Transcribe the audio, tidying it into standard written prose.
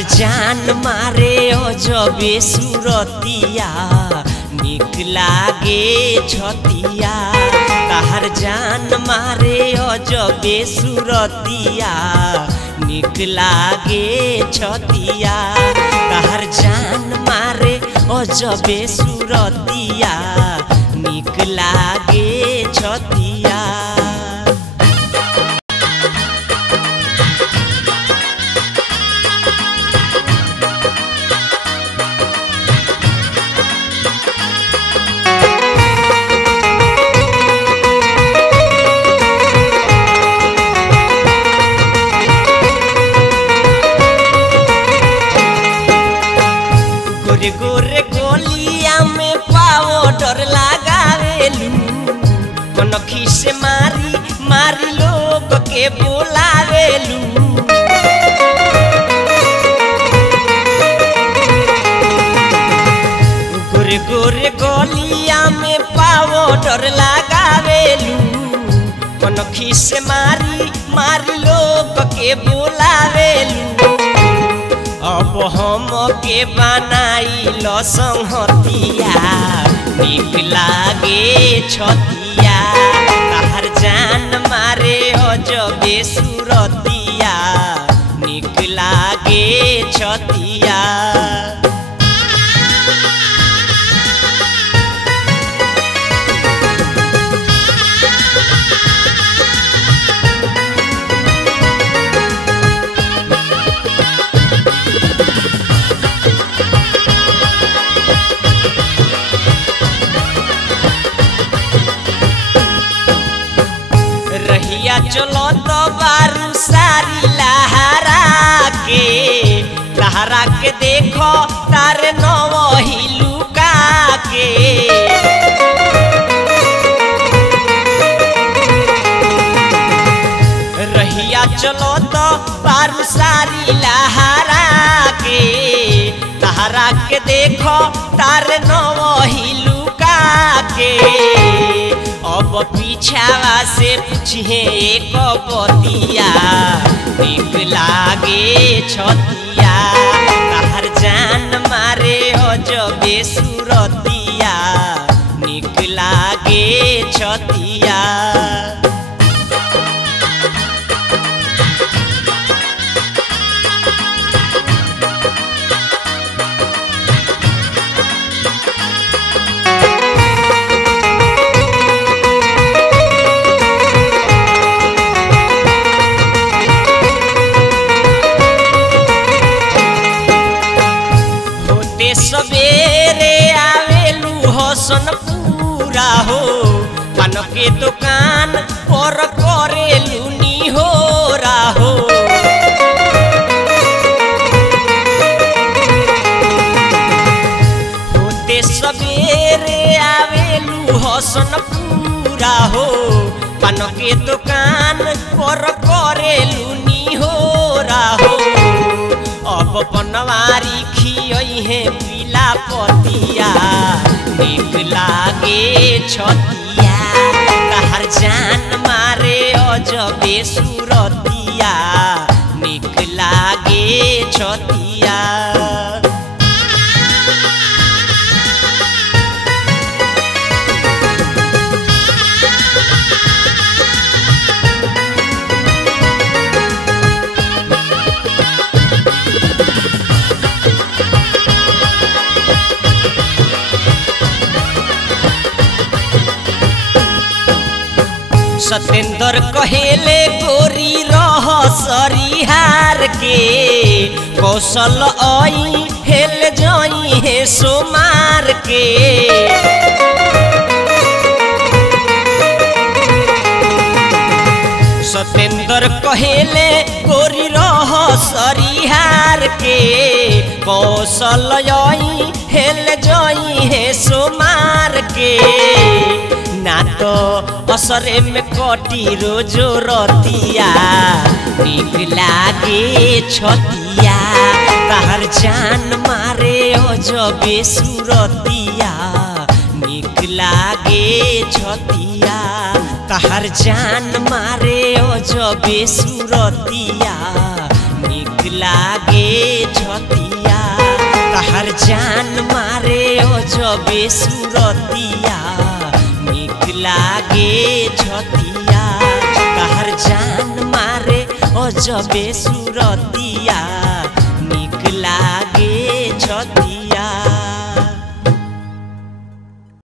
तहर जान मारे अजबे सुरतिया निक लागे छतिया। तहर जान मारे अजबे सुरतिया निक लागे छतिया। तहर जान मारे अजबे सुरतिया निक लागे छतिया। गोरे गोरे गोलिया में पाउडर लगावेलू कनखी से मारी मारी लोग के बोलावेलू। गोरे गोरे गोलिया में पाउडर लगावेलू कनखी से मारी मारी लोग के बोलावेलू। अब हम के बनाई संहतिया निक लागे छतिया। तहर जान मारे अजबे सुरतिया निक लागे छतिया। रहिया चलो तो बारू सारी लहरा के देखो तारे नवही लुका के। रहिया चलो तो बारू सारी लहरा के देखो तारे नवही लुका के। अब पीछावा से पूछे एक बतिया निक लागे छतिया। तहर जान मारे अजबे सुरतिया निक लागे छतिया। सवेरे आवेलू हसन पूरा हो पान के दुकान पर करेलू निहोरा हो। होते सवेरे आवेलू हसन पूरा हो पान के दुकान पर करेलू निहोरा हो। अब बनवारी खियई है पीला पतिया निक लागे छतिया। तहर जान मारे अजबे सुरतिया निक लागे छतिया। सतेंद्र कहेले गोरी रह सरिहार के कौशल आई हेल जाई है सोमार के। सतेंद्र कहेले गोरी रह सरिहार के कौशल आई हेल जाई है सोमार के। ना तो असरे में कटी रोजो रतिया निक लागे छतिया। तहर जान मारे अजबे सुरतिया निक लागे छतिया। तहर जान मारे अजबे सुरतिया निक निक लागे छतिया तहर जान मारे ओ जबे सुरतिया निक लागे छतिया तहर जान मारे ओ जबे सुरतिया।